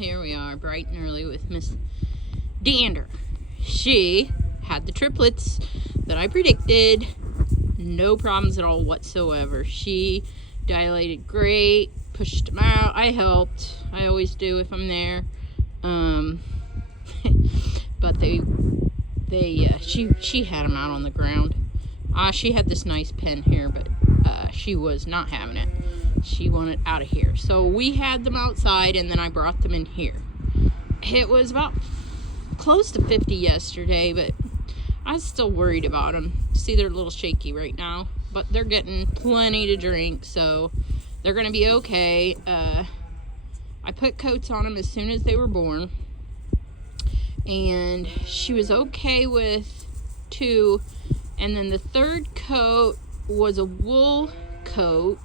here we are, bright and early with Miss Dander. She had the triplets that I predicted. No problems at all whatsoever. She dilated great, pushed them out. I helped. I always do if I'm there. But she had them out on the ground. She had this nice pen here, but she was not having it. She wanted out of here. So we had them outside, and then I brought them in here. It was about close to 50 yesterday, but I was still worried about them. See, they're a little shaky right now, but they're getting plenty to drink, so they're going to be okay. I put coats on them as soon as they were born, and she was okay with 2, and then the third coat was a wool coat,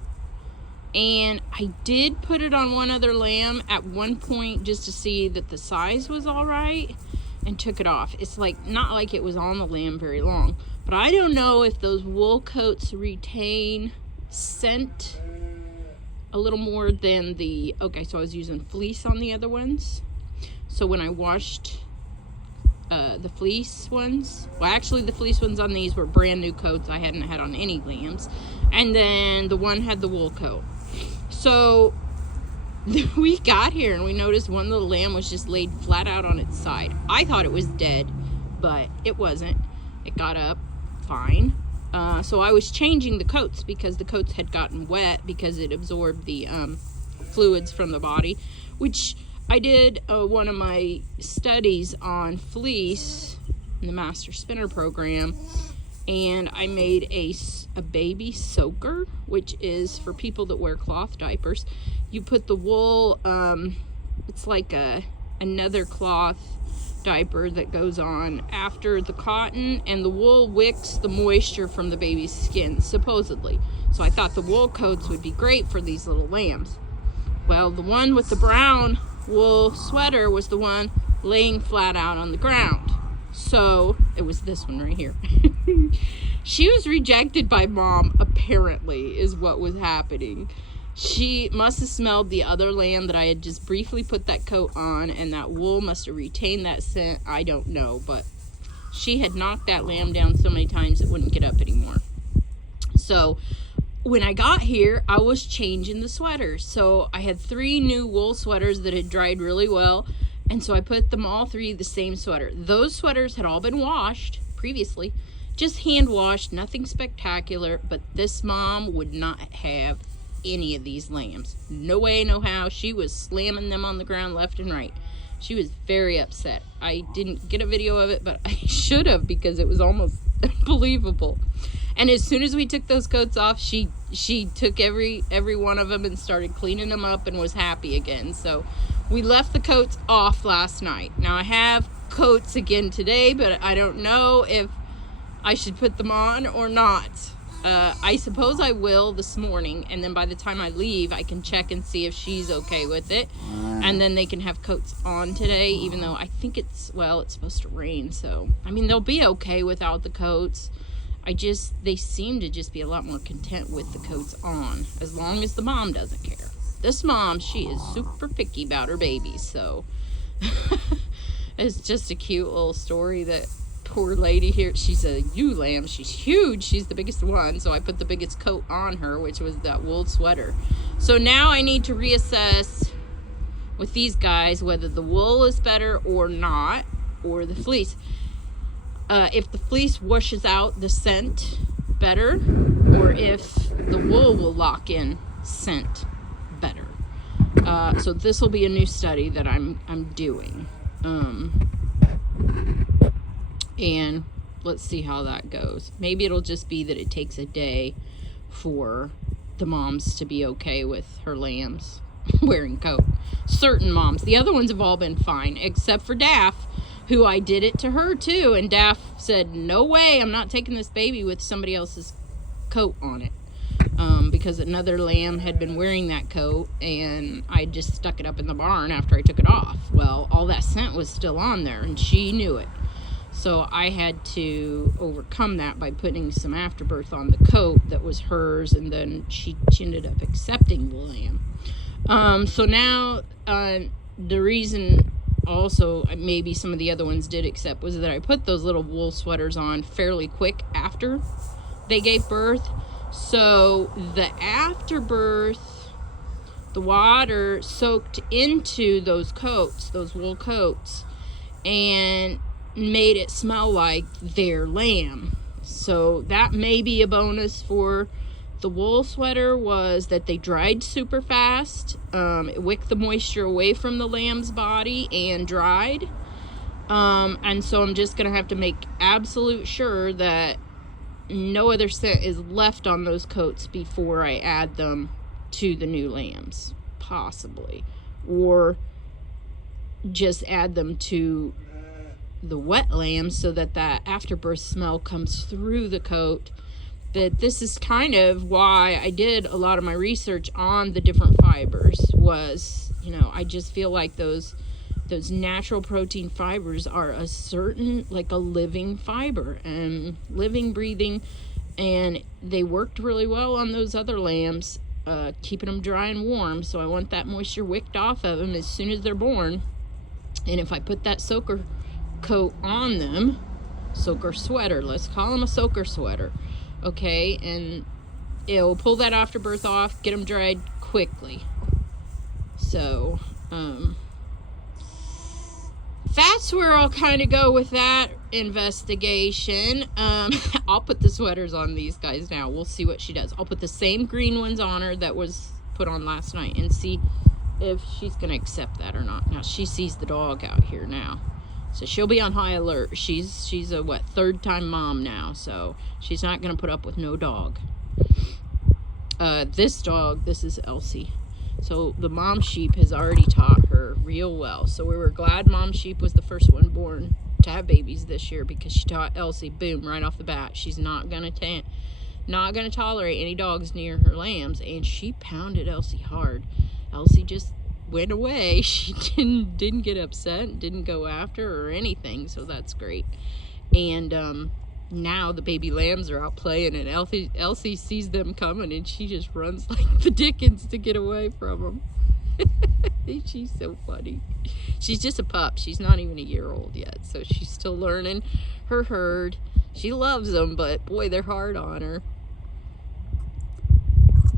and I did put it on one other lamb at one point just to see that the size was all right, and took it off. It's like not like it was on the lamb very long, but I don't know if those wool coats retain scent a little more than the, okay, so I was using fleece on the other ones. So when I washed the fleece ones, well, actually the fleece ones on these were brand new coats I hadn't had on any lambs, and then the one had the wool coat. So we got here and we noticed one little lamb was just laid flat out on its side. I thought it was dead, but it wasn't. It got up fine. So I was changing the coats because the coats had gotten wet because it absorbed the fluids from the body, which I did one of my studies on fleece in the Master Spinner program, and I made a baby soaker, which is for people that wear cloth diapers. You put the wool, it's like another cloth diaper that goes on after the cotton, and the wool wicks the moisture from the baby's skin, supposedly. So I thought the wool coats would be great for these little lambs. Well, the one with the brown wool sweater was the one laying flat out on the ground. So it was this one right here. She was rejected by mom, apparently, is what was happening. She must have smelled the other lamb that I had just briefly put that coat on, and that wool must have retained that scent. I don't know, but she had knocked that lamb down so many times it wouldn't get up anymore. So when I got here, I was changing the sweaters. So I had 3 new wool sweaters that had dried really well, and so I put them all 3 the same sweater. Those sweaters had all been washed previously, just hand washed, nothing spectacular, but this mom would not have any of these lambs. No way, no how. She was slamming them on the ground left and right. She was very upset. I didn't get a video of it, but I should have, because it was almost unbelievable. And as soon as we took those coats off, she took every one of them and started cleaning them up and was happy again. So we left the coats off last night. Now I have coats again today, but I don't know if I should put them on or not. I suppose I will this morning, and then by the time I leave, I can check and see if she's okay with it, and then they can have coats on today, even though I think it's supposed to rain, so, I mean, they'll be okay without the coats. They seem to just be a lot more content with the coats on, as long as the mom doesn't care. This mom, she is super picky about her babies, so it's just a cute little story that poor lady here, she's a ewe lamb, she's huge, she's the biggest one, so I put the biggest coat on her, which was that wool sweater. So now I need to reassess with these guys whether the wool is better or not, or the fleece. If the fleece washes out the scent better, or if the wool will lock in scent better. So this will be a new study that I'm doing. And let's see how that goes. Maybe it'll just be that it takes a day for the moms to be okay with her lambs wearing coat. Certain moms. The other ones have all been fine, except for Daff, who I did it to her too. And Daff said, no way, I'm not taking this baby with somebody else's coat on it. Because another lamb had been wearing that coat, and I just stuck it up in the barn after I took it off. Well, all that scent was still on there, and she knew it. So I had to overcome that by putting some afterbirth on the coat that was hers, and then she ended up accepting the lamb. So now the reason also maybe some of the other ones did accept was that I put those little wool sweaters on fairly quick after they gave birth. So the afterbirth, the water soaked into those coats, those wool coats, and made it smell like their lamb. So that may be a bonus for the wool sweater, was that they dried super fast. It wicked the moisture away from the lamb's body and dried. And so I'm just going to have to make absolute sure that no other scent is left on those coats before I add them to the new lambs, possibly. Or just add them to the wet lambs so that afterbirth smell comes through the coat. But this is kind of why I did a lot of my research on the different fibers. Was, I just feel like those natural protein fibers are a certain, like a living fiber and living, breathing, and they worked really well on those other lambs, keeping them dry and warm. So I want that moisture wicked off of them as soon as they're born. And if I put that soaker coat on them, soaker sweater, let's call them a soaker sweater, okay, and it'll pull that afterbirth off, get them dried quickly. So that's where I'll kind of go with that investigation. I'll put the sweaters on these guys now. We'll see what she does. I'll put the same green ones on her that was put on last night and see if she's going to accept that or not. Now, she sees the dog out here now, so she'll be on high alert. She's a, third-time mom now, so she's not going to put up with no dog. This dog, this is Elsie. So the mom sheep has already taught her real well. So we were glad mom sheep was the first one born to have babies this year, because she taught Elsie, boom, right off the bat, she's not gonna tolerate any dogs near her lambs, and she pounded Elsie hard. Elsie just went away. She didn't get upset, didn't go after her or anything, so that's great. And now the baby lambs are out playing, and Elsie sees them coming, and she just runs like the dickens to get away from them. She's so funny. She's just a pup. She's not even a year old yet, so she's still learning her herd. She loves them, but boy, they're hard on her.